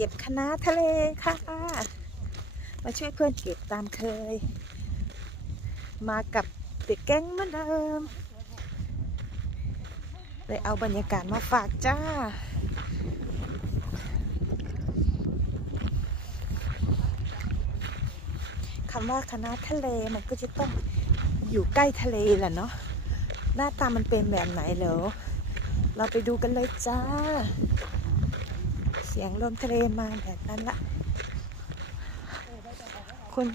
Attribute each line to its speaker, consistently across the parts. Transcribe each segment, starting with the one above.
Speaker 1: เก็บคะน้าทะเลค่ะ มาช่วยเพื่อนเก็บตามเคย มากับเด็กแก๊งเหมือนเดิมเลยเอาบรรยากาศมาฝากจ้า คำว่าคณะทะเลมันก็จะต้องอยู่ใกล้ทะเลแหละเนาะ หน้าตามันเป็นแบบไหนเหรอ เราไปดูกันเลยจ้า สียงลมทะเลมาแบบนั้นละ คน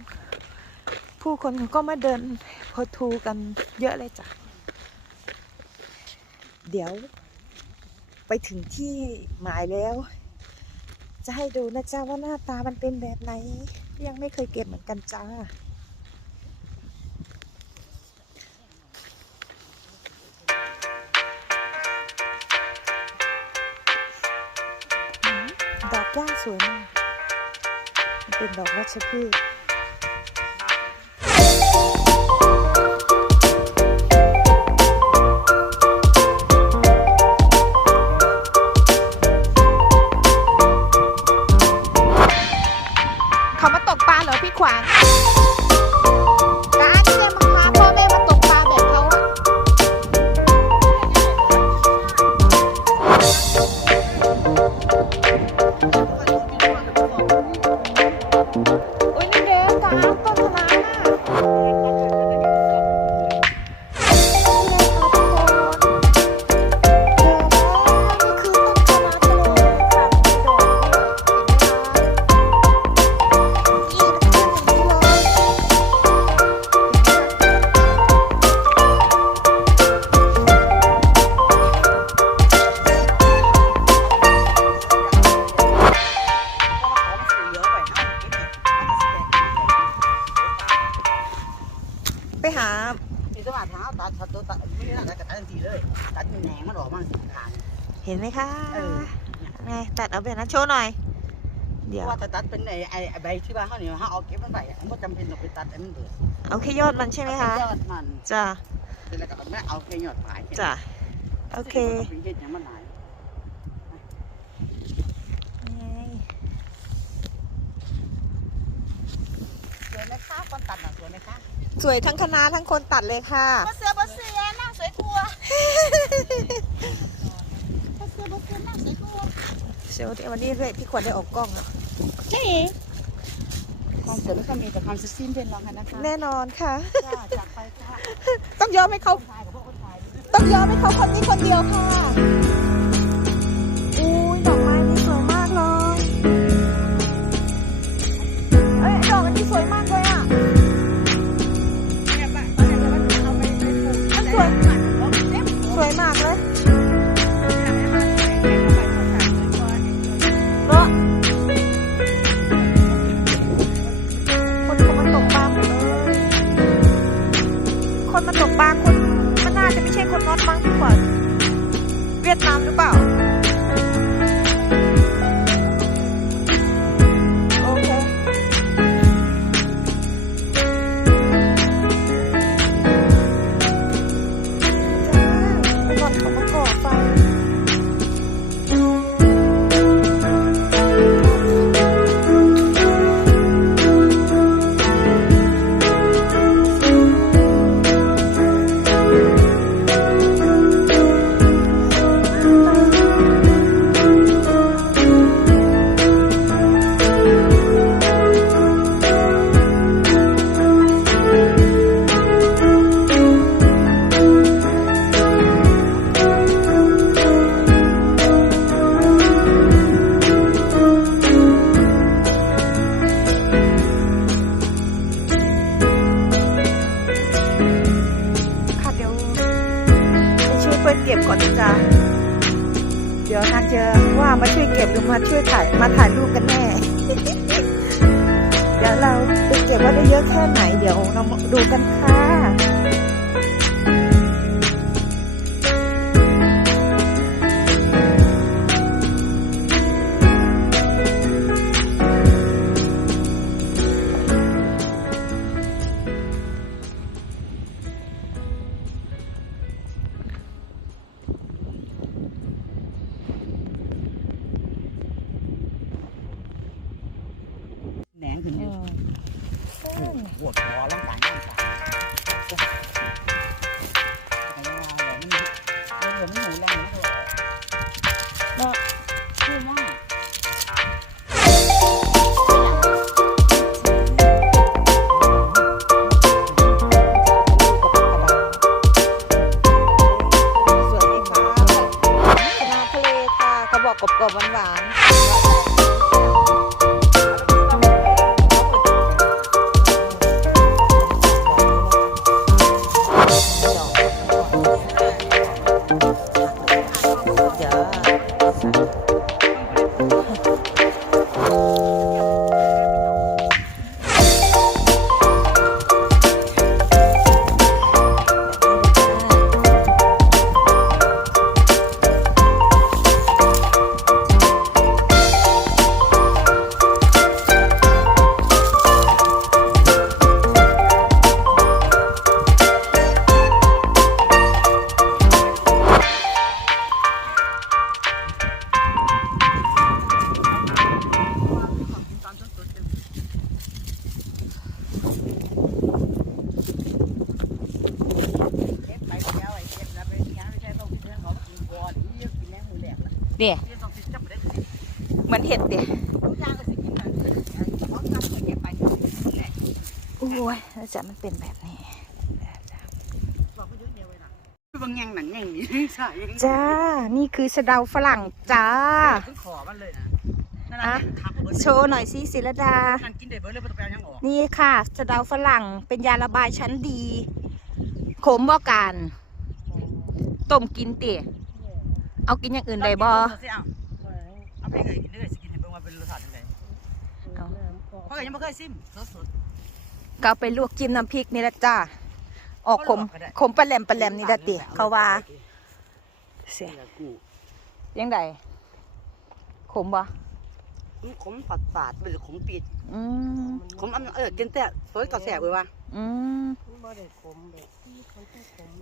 Speaker 1: ผู้คนเขาก็มาเดินโพทูกันเยอะเลยจ้ะ เดี๋ยวไปถึงที่หมายแล้ว จะให้ดูนะจ๊ะว่าหน้าตามันเป็นแบบไหน ยังไม่เคยเก็บเหมือนกันจ้า สวยมาก เป็นดอกวัชพืช
Speaker 2: สวัสดิ์เท้าตัดตัดตัวตัดไม่ได้ตัดตัดทันทีเลยตัดแหนงมันออกมาสิทาง
Speaker 1: เห็นไหมคะ
Speaker 2: เออ
Speaker 1: ไงตัดเอาแบบนั้นโชว์หน่อย
Speaker 2: เพ
Speaker 1: เดี๋ยว
Speaker 2: ราะว่าถ้าตัดเป็นไอ้ไอ้ใบที่ว่าเขาเนี่ยเขาเอาเก็บมันไปมันก็จำเป็นต้องไปตัดไอ้มันเดือด
Speaker 1: เอาแค่ยอดมันใช่ไหมคะ
Speaker 2: ยอดมัน
Speaker 1: จ้ะ
Speaker 2: แล้วก็ไม่เอาแค่ยอดปลาย
Speaker 1: จ้ะโอเค
Speaker 2: เป็นเห็ดอย่างมันหลาย
Speaker 1: ไง
Speaker 2: สวยไหมคะคนตัดน่ะสวยไหมคะ
Speaker 1: สวยทั้งคณะทั้งคนตัดเลยค่ะ
Speaker 2: บะเสือบะเสือนั่งสวยกลัวบะเสือบะเสือนั่งสวยกลัว
Speaker 1: เดี๋ยววันนี้เลยพี่ขวัญได้ออกกล้องอะ
Speaker 2: ใช่ความสวยมันก็มีแต่ความซิ้นเป็นรองกันนะคะ
Speaker 1: แน่นอนค่ะ
Speaker 2: จ้าจากไปค่ะ
Speaker 1: ต้องยอมให้เขา
Speaker 2: คนชายกับพวกคนชาย
Speaker 1: ต้องยอมให้เขาคนนี้คนเดียวค่ะังว่ามาช่วยเก็บหรือมาช่วยถ่ายมาถ่ายรูปกันแน่ เดี๋ยวเราไปเก็บว่าได้เยอะแค่ไหนเดี๋ยวเรามาดูกันค่ะ
Speaker 2: หวา
Speaker 1: นๆ มือนเห็ดเดี๋ยวโอ้ยแล้วจะมันเป็นแบบนี้
Speaker 2: บางอย่างหนังอย่างนี้ใช่
Speaker 1: จ้า นี่คือสะเดาฝรั่งจ้า
Speaker 2: ขึ้นขอมันเลยนะนั่นน่ะทักเบิร์ด
Speaker 1: โชว์หน่อยสิศิรดา
Speaker 2: นั่นกินได้เบิร์ดเลยมันต้องไปเอายังออก
Speaker 1: นี่ค่ะสะเดาฝรั่งเป็นยาระบายชั้นดี ขมบ่การต้มกินเตี๋ยเอากินอย่างอื่นได้บ่
Speaker 2: เอา ไปเลยกินได้สิกินให้เบิ่งว่าเป็นรสชาติจังได
Speaker 1: เอา
Speaker 2: เพราะก็ยังไม่เคยซิมสด
Speaker 1: ก็เอาไปลวกจิ้มน้ำพริกนี่ละจ้า ออกขมขมปลาแหลมปลาแหลมนี่ละติเขาว่าเสีย
Speaker 2: เสียกู
Speaker 1: ยังไงขมบ่
Speaker 2: มันขมฝาดฝาดเป็นขมปีด
Speaker 1: อืม
Speaker 2: ขมอันเออกินแต่สวยก็แสบเลยว่ะ
Speaker 1: อืม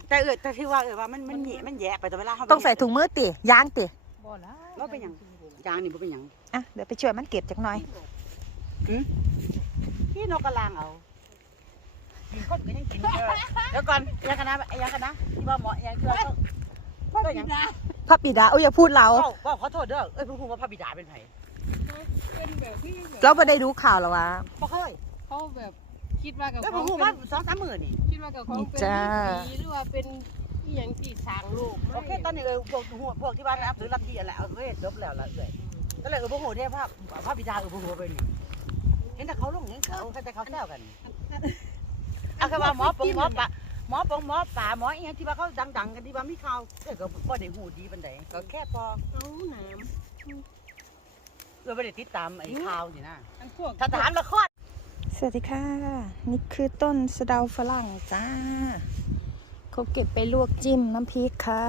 Speaker 2: แต่เออแต่ที่ว่าเออว่ามันมันแย่มันแย่ไปแต่เวลาเขา
Speaker 1: ต้องใส่ถุงมือติย่างติ
Speaker 2: ว่าเป็นหยัง ยางนี่บ่เป็นหยัง
Speaker 1: อะเดี๋ยวไปช่วยมันเก็บจักหน่อย
Speaker 2: พี่นกกระลางเอากินคนก็ยังกินเออเดี๋ยวก่อนยังกันนะยังกันนะที่ว่าหมอยังคือว่าก็ยัง
Speaker 1: พระบิดาโอ้ยอย่าพูดเรา
Speaker 2: ก็ก็ขอโทษเด้อเอ้ยพูดว่าพระบิดาเป็นไผ
Speaker 3: เป็นแบบที่แบบ
Speaker 1: เราไม่ได้รู้ข่าวหรอวะ
Speaker 2: บ่เคย
Speaker 3: เขาแบบคิดว่ากับ
Speaker 2: แล้ว
Speaker 3: เขา
Speaker 2: พูด
Speaker 3: เป็
Speaker 2: ว่านสองสามหมื่นนี่
Speaker 3: คิดว่ากับเขาเป็น
Speaker 1: จ้า
Speaker 3: ผีหรือว่าเป็น อหย่างที่สร้างโลก
Speaker 2: โอเคตอนนี้เออพวกหัวพวกที่บ้านรับถือรับที่อะไรเอาเว้ยจบแล้วละเอ้ยก็เลยเออบ่โหเนี่ยพระพระบิดาเออบ่โหไปนี่เห็นแต่เขาลงเห็นเขาแต่เขาแซวกันเอาคือว่าหมอปงหมอปะหมอปงหมอป่าหมออีหยังที่ว่าเขาดังๆกันที่ว่ามีข่าวเออก็บ่ได้หูดีปานใดก็แค่พอ
Speaker 3: เอาหนาม
Speaker 2: เออบ่ได้ติดตามไอ้ข่าวสินะ
Speaker 3: ทั้งพวก
Speaker 2: ถ้าถามละคร
Speaker 1: สวัสดีค่ะ นี่คือต้นสะเดาฝรั่งจ้า เขาเก็บไปลวกจิ้มน้ำพริกค่ะ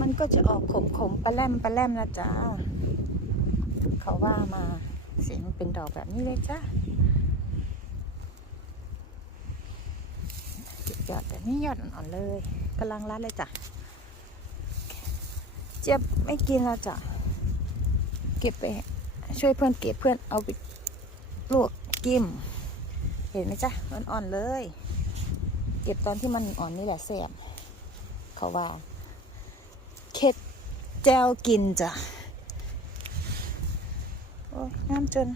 Speaker 1: มันก็จะออกขมขมๆปลาแลมปลาแลมนะจ้า เขาว่ามาเสียงเป็นดอกแบบนี้เลยจ้าหยอดแบบนี้หยอดอ่อนๆเลยกำลังรัดเลยจ้ะ เจี๊ยบไม่กินแล้วจ้ะ เก็บไปช่วยเพื่อนเก็บเพื่อนเอาไปลวกกิม เห็นไหมจ๊ะมันอ่อนเลย เก็บตอนที่มันอ่อนนี่แหละแซ่บเขาว่า เค็ดแจวกินจ้ะ โอ้ยน้ำจน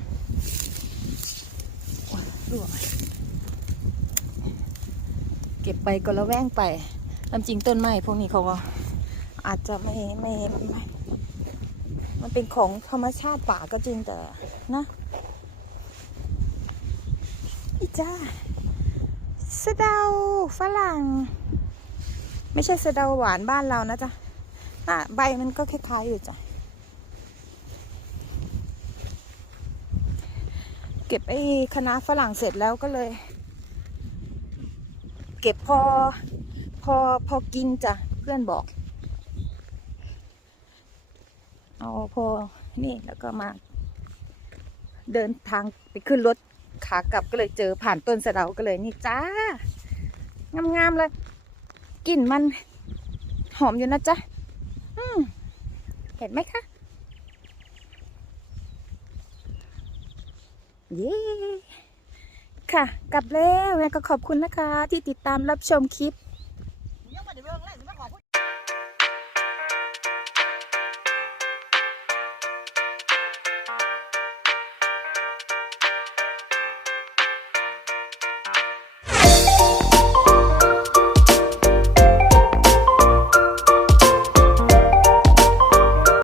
Speaker 1: โอ้ยลวเก็บไปก็ระแวงไปลำจริงต้นไม้พวกนี้เขาก็อาจจะไม่ไม่ไม่ มันเป็นของธรรมชาติป่าก็จริงแต่นะ จ้าสะเดาฝรั่ง ไม่ใช่สะเดาหวานบ้านเรานะจ๊ะอะใบมันก็คล้ายๆอยู่จ้ะเก็บไอ้คณะฝรั่งเสร็จแล้วก็เลย เก็บพอพอพอกินจ้ะเพื่อนบอกเอาพอนี่แล้วก็มา เดินทางไปขึ้นรถ ขากลับก็เลยเจอผ่านต้นสะเดาก็เลยนี่จ้างามๆเลยกลิ่นมันหอมอยู่นะจ๊ะเห็นไหมคะ เย้ค่ะ กลับแล้วงั้นก็ขอบคุณนะคะ ที่ติดตามรับชมคลิป